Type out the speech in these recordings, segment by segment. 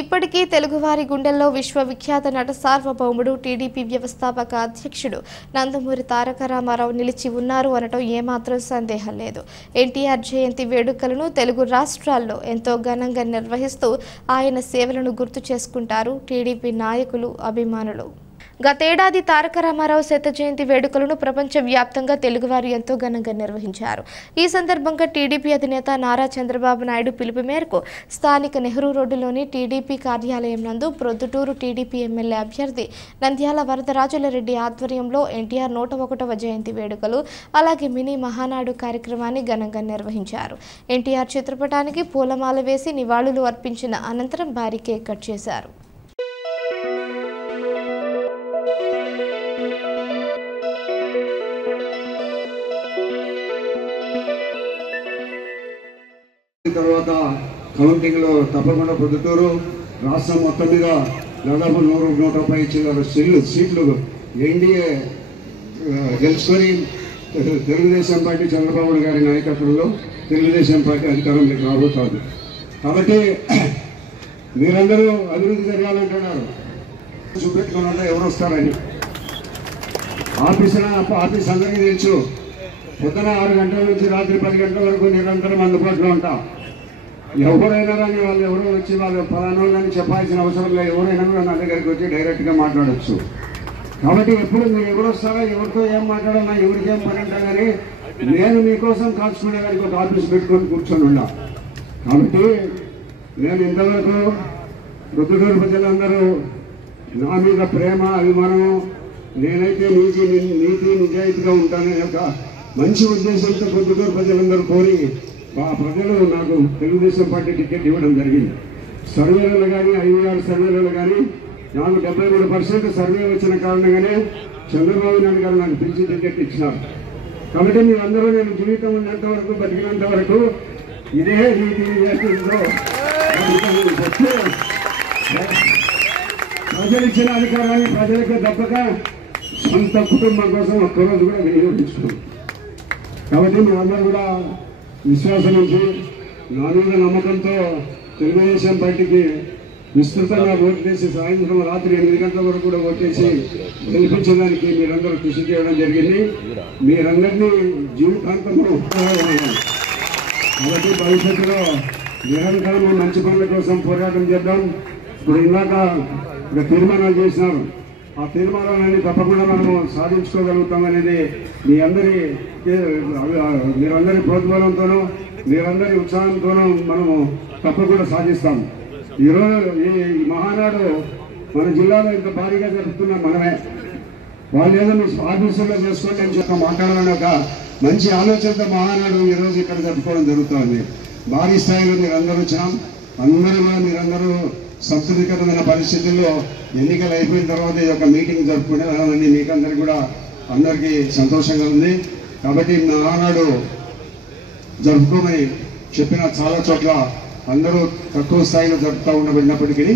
ఇప్పటికీ తెలుగువారి గుండెల్లో విశ్వవిఖ్యాత నట సార్వభౌముడు టీడీపీ వ్యవస్థాపక అధ్యక్షుడు నందమూరి తారక రామారావు నిలిచి ఉన్నారు అనటం ఏమాత్రం సందేహం లేదు. ఎన్టీఆర్ జయంతి వేడుకలను తెలుగు రాష్ట్రాల్లో ఎంతో ఘనంగా నిర్వహిస్తూ ఆయన సేవలను గుర్తు చేసుకుంటారు టీడీపీ నాయకులు, అభిమానులు. గతేడాది తారక రామారావు శత జయంతి వేడుకలను ప్రపంచవ్యాప్తంగా తెలుగువారు ఎంతో ఘనంగా నిర్వహించారు. ఈ సందర్భంగా టీడీపీ అధినేత నారా చంద్రబాబు నాయుడు పిలుపు మేరకు స్థానిక నెహ్రూ రోడ్డులోని టీడీపీ కార్యాలయం నందు ప్రొద్దుటూరు టీడీపీ ఎమ్మెల్యే అభ్యర్థి నంద్యాల వరదరాజులరెడ్డి ఆధ్వర్యంలో ఎన్టీఆర్ 101వ జయంతి వేడుకలు, అలాగే మినీ మహానాడు కార్యక్రమాన్ని ఘనంగా నిర్వహించారు. ఎన్టీఆర్ చిత్రపటానికి పూలమాల వేసి నివాళులు అర్పించిన అనంతరం భారీ కేక్ కట్ చేశారు. తర్వాత కౌంటింగ్ లో తప్పకుండా పొద్దుటూరు రాష్ట్రం మొత్తం మీద దాదాపు 100-110 సీట్లు ఎన్డీఏ గెలుచుకొని తెలుగుదేశం పార్టీ చంద్రబాబు గారి నాయకత్వంలో తెలుగుదేశం పార్టీ అధికారంలోకి రాబోతోంది. కాబట్టి మీరందరూ అభివృద్ధి జరగాలంటున్నారు. చూపెట్టుకున్నా ఎవరు వస్తారని ఆఫీస్ అందరికీ తెలుసు. పొద్దున 6 గంటల నుంచి రాత్రి 10 గంటల వరకు నిరంతరం అందుబాటులో ఉంటాం. ఎవరైనా కానీ వాళ్ళు ఎవరో వచ్చి వాళ్ళు ఫలానోళ్ళని చెప్పాల్సిన అవసరం లేదు. ఎవరైనా కూడా నా దగ్గరికి వచ్చి డైరెక్ట్గా మాట్లాడచ్చు. కాబట్టి ఎప్పుడు మీరు ఎవరు వస్తారో, ఎవరితో ఏం మాట్లాడాలన్నా, ఎవరికి ఏం పని ఉంటా కానీ నేను మీకోసం కాల్చుకునే గారికి ఒక ఆఫీస్ పెట్టుకొని కూర్చొని ఉన్నా. కాబట్టి నేను ఇంతవరకు ప్రొద్దుటూరు ప్రజలందరూ నా మీద ప్రేమ, అభిమానం, నేనైతే నీతి నిజాయితీగా ఉంటానని ఒక మంచి ఉద్దేశంతో ప్రొద్దుటూరు ప్రజలందరూ కోరి ఆ ప్రజలు నాకు తెలుగుదేశం పార్టీ టికెట్ ఇవ్వడం జరిగింది. సర్వేలలో కానీ 5-6 సర్వేలలో కానీ నాకు 73% సర్వే వచ్చిన కారణంగానే చంద్రబాబు నాయుడు గారు నాకు పిలిచి టికెట్ ఇచ్చినారు. కాబట్టి మీరందరూ నేను జీవితం ఉన్నంత వరకు, బతికినంత వరకు ఇదే నీతి నిజాయితీతో ప్రజలు ఇచ్చిన అధికారాన్ని ప్రజలకు తప్పక సొంత కుటుంబం కోసం ఒక్కరోజు కూడా వినియోగించుకున్నాం. కాబట్టి మీరందరూ కూడా విశ్వాసం నుంచి, నా మీద నమ్మకంతో తెలుగుదేశం పార్టీకి విస్తృతంగా ఓటు చేసి సాయంత్రం రాత్రి 8 గంటల వరకు కూడా ఓటేసి గెలిపించడానికి మీరందరూ కృషి చేయడం జరిగింది. మీరందరినీ జీవితాంతము కాబట్టి భవిష్యత్తులో నిరంతరం మంచి పనుల కోసం పోరాటం చేద్దాం. ఇప్పుడు ఇందాక ఒక తీర్మానాలు చేసినారు. ఆ తీర్మానాలన్నీ తప్పకుండా మనము సాధించుకోగలుగుతామనేది మీరందరి ప్రోద్బలంతోనూ, మీరందరి ఉత్సాహంతోనూ మనము తప్పకుండా సాధిస్తాం. ఈరోజు ఈ మహానాడు మన జిల్లాలో ఇంత భారీగా జరుపుతున్నాం మనమే. వాళ్ళు ఏదో మీ ఆఫీసుల్లో చేసుకోండి అని చెప్పి మాట్లాడాలని ఒక మంచి ఆలోచనతో మహానాడు ఈరోజు ఇక్కడ జరుపుకోవడం జరుగుతుంది. భారీ స్థాయిలో మీరందరూ వచ్చినాం. అందరూ కూడా మీరందరూ సంతృప్తికరమైన పరిస్థితుల్లో ఎన్నికలు అయిపోయిన తర్వాత ఈ యొక్క మీటింగ్ జరుపుకునేదాన్ని మీకందరికీ కూడా అందరికీ సంతోషంగా ఉంది. కాబట్టి మహానాడు జరుపుకోమని చెప్పిన చాలా చోట్ల అందరూ తక్కువ స్థాయిలో జరుపుతూ ఉండబడినప్పటికీ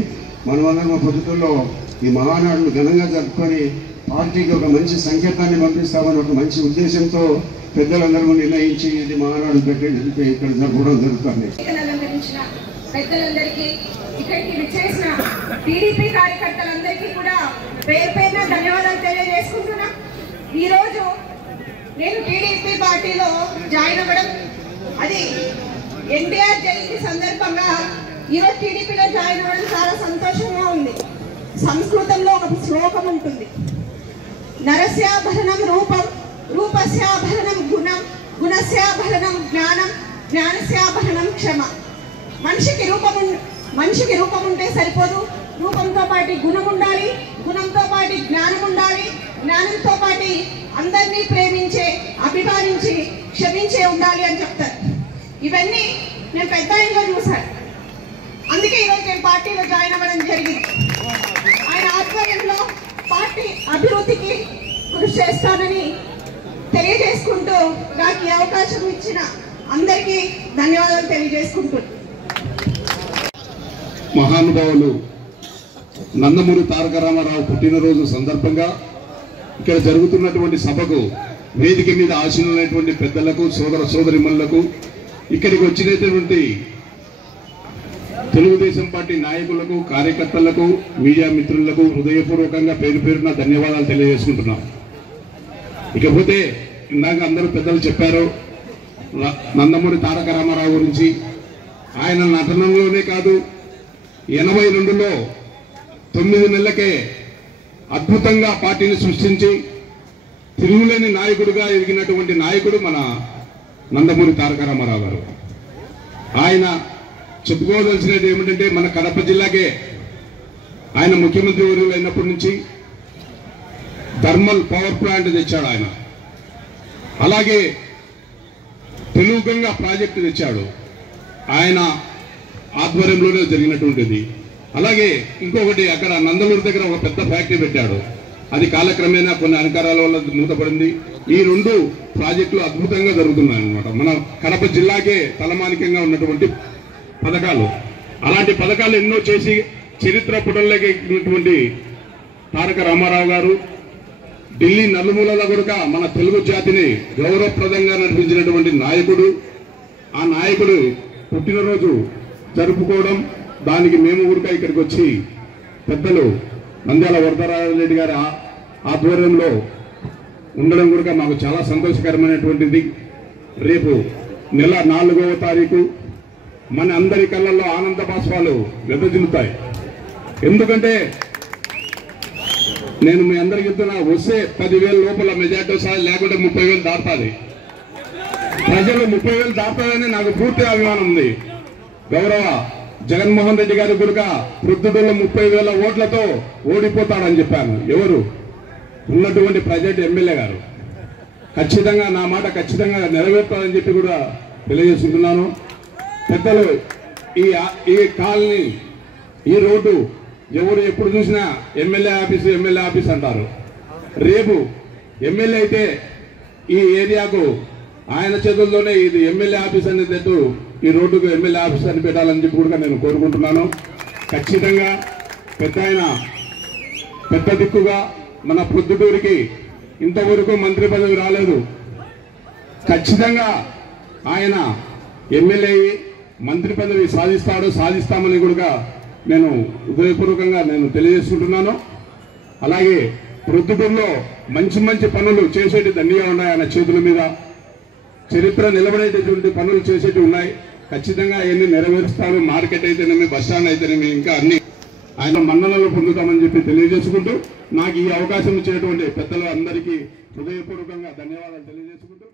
మనమందరం పొద్దుటూరులో ఈ మహానాడును ఘనంగా జరుపుకొని పార్టీకి ఒక మంచి సంకేతాన్ని పంపిస్తామని ఒక మంచి ఉద్దేశంతో పెద్దలందరూ నిర్ణయించి ఇది మహానాడు పెట్టి ఇక్కడ జరపడం జరుగుతుంది. పెద్దలందరికీ, ఇక్కడికి విచ్చేసిన టీడీపీ కార్యకర్తలందరికీ కూడా పేరు పేరున ధన్యవాదాలు తెలియజేసుకుంటున్నా. ఈరోజు నేను టీడీపీ పార్టీలో జాయిన్ అవ్వడం, అది ఎన్టీఆర్ జయంతి సందర్భంగా ఈరోజు టీడీపీలో జాయిన్ అవ్వడం చాలా సంతోషంగా ఉంది. సంస్కృతంలో ఒక శ్లోకం ఉంటుంది, నరస్యాభరణం రూపం, రూపస్యాభరణం గుణం, గుణస్యాభరణం జ్ఞానం, జ్ఞానస్యాభరణం క్షమ. మనిషికి రూపం ఉంటే సరిపోదు, రూపంతో పాటు గుణం ఉండాలి, గుణంతో పాటు జ్ఞానం ఉండాలి, జ్ఞానంతో పాటు అందరినీ ప్రేమించే, అభిమానించి క్షమించే ఉండాలి అని చెప్తారు. ఇవన్నీ నేను పెద్ద ఆయనలో చూశాను. అందుకే ఈరోజు నేను పార్టీలో జాయిన్ అవ్వడం జరిగింది. ఆయన ఆధ్వర్యంలో పార్టీ అభివృద్ధికి కృషి చేస్తానని తెలియజేసుకుంటూ నాకు ఈ అవకాశం ఇచ్చిన అందరికీ ధన్యవాదాలు తెలియజేసుకుంటున్నాను. మహానుభావులు నందమూరి తారక రామారావు పుట్టినరోజు సందర్భంగా ఇక్కడ జరుగుతున్నటువంటి సభకు వేదిక మీద ఆశీనులైనటువంటి పెద్దలకు, సోదరిమణులకు, ఇక్కడికి వచ్చినటువంటి తెలుగుదేశం పార్టీ నాయకులకు, కార్యకర్తలకు, మీడియా మిత్రులకు హృదయపూర్వకంగా పేరు పేరున ధన్యవాదాలు తెలియజేసుకుంటున్నాం. ఇకపోతే ఇందాక అందరూ పెద్దలు చెప్పారు నందమూరి తారక రామారావు గురించి. ఆయన నటనలోనే కాదు, 82లో 9 నెలలకే అద్భుతంగా పార్టీని సృష్టించి తిరుగులేని నాయకుడిగా ఎదిగినటువంటి నాయకుడు మన నందమూరి తారక రామారావు గారు. ఆయన చెప్పుకోవాల్సినది ఏమిటంటే, మన కడప జిల్లాకే ఆయన ముఖ్యమంత్రి వర్యులు అయినప్పటి నుంచి థర్మల్ పవర్ ప్లాంట్ తెచ్చాడు ఆయన. అలాగే తెలుగుగంగా ప్రాజెక్టు తెచ్చాడు, ఆయన ఆధ్వర్యంలోనే జరిగినటువంటిది. అలాగే ఇంకొకటి అక్కడ నందమూరి దగ్గర ఒక పెద్ద ఫ్యాక్టరీ పెట్టాడు, అది కాలక్రమేణా కొన్ని అధికారాల వల్ల మూతపడింది. ఈ 2 ప్రాజెక్టులు అద్భుతంగా జరుగుతున్నాయి అన్నమాట. మన కడప జిల్లాకే తలమానికంగా ఉన్నటువంటి పథకాలు. అలాంటి పథకాలు ఎన్నో చేసి చరిత్ర పుటల్లోకి ఎక్కినటువంటి తారక రామారావు గారు ఢిల్లీ నలుమూలల కొరక మన తెలుగు జాతిని గౌరవప్రదంగా నడిపించినటువంటి నాయకుడు. ఆ నాయకుడు పుట్టినరోజు జరుపుకోవడం, దానికి మేము కూడా ఇక్కడికి వచ్చి పెద్దలు నంద్యాల వరదరాజరెడ్డి గారి ఆధ్వర్యంలో ఉండడం కూడా మాకు చాలా సంతోషకరమైనటువంటిది. రేపు నెల 4వ తారీఖు మన అందరి కళ్ళల్లో ఆనంద బాష్పాలు వెదజల్లుతాయి. ఎందుకంటే నేను మీ అందరికి చెప్తున్నా, వస్తే 10,000 లోపల మెజార్టీ వస్తుంది, లేకుంటే 30,000 దాటుతుంది. ప్రజలు 30,000 దాటుతారని నాకు పూర్తి అభిమానం ఉంది. గౌరవ జగన్మోహన్ రెడ్డి గారి గురుక వృద్ధుడులో 30,000 ఓట్లతో ఓడిపోతాడని చెప్పాను. ఎవరు ఉన్నటువంటి ప్రజెంట్ ఎమ్మెల్యే గారు ఖచ్చితంగా నా మాట ఖచ్చితంగా నెరవేర్తారని చెప్పి కూడా తెలియజేసుకుంటున్నాను. పెద్దలు ఈ కాలనీ, ఈ రోడ్డు ఎవరు ఎప్పుడు చూసినా ఎమ్మెల్యే ఆఫీస్ అంటారు. రేపు ఎమ్మెల్యే అయితే ఈ ఏరియాకు ఆయన చేతుల్లోనే ఇది ఎమ్మెల్యే ఆఫీస్ అనేది, ఈ రోడ్డుకు ఎమ్మెల్యే ఆఫీస్ అని పెట్టాలని చెప్పి కూడా నేను కోరుకుంటున్నాను. ఖచ్చితంగా పెద్ద దిక్కుగా మన ప్రొద్దుటూరికి ఇంతవరకు మంత్రి పదవి రాలేదు. ఖచ్చితంగా ఆయన ఎమ్మెల్యే మంత్రి పదవి సాధిస్తామని కూడా నేను హృదయపూర్వకంగా తెలియజేసుకుంటున్నాను. అలాగే ప్రొద్దుటూరులో మంచి పనులు చేసేటి దండిగా ఉన్నాయి. ఆయన చేతుల మీద చరిత్ర నిలబడేటటువంటి పనులు చేసేటి ఉన్నాయి. ఖచ్చితంగా అవన్నీ నెరవేరుస్తాను. మార్కెట్ అయితేనేమి, బస్టాండ్ అయితేనేమి, ఇంకా అన్ని ఆయన మన్ననలు పొందుతామని చెప్పి తెలియజేసుకుంటూ, నాకు ఈ అవకాశం ఇచ్చినటువంటి పెద్దలు అందరికీ హృదయపూర్వకంగా ధన్యవాదాలు తెలియజేసుకుంటూ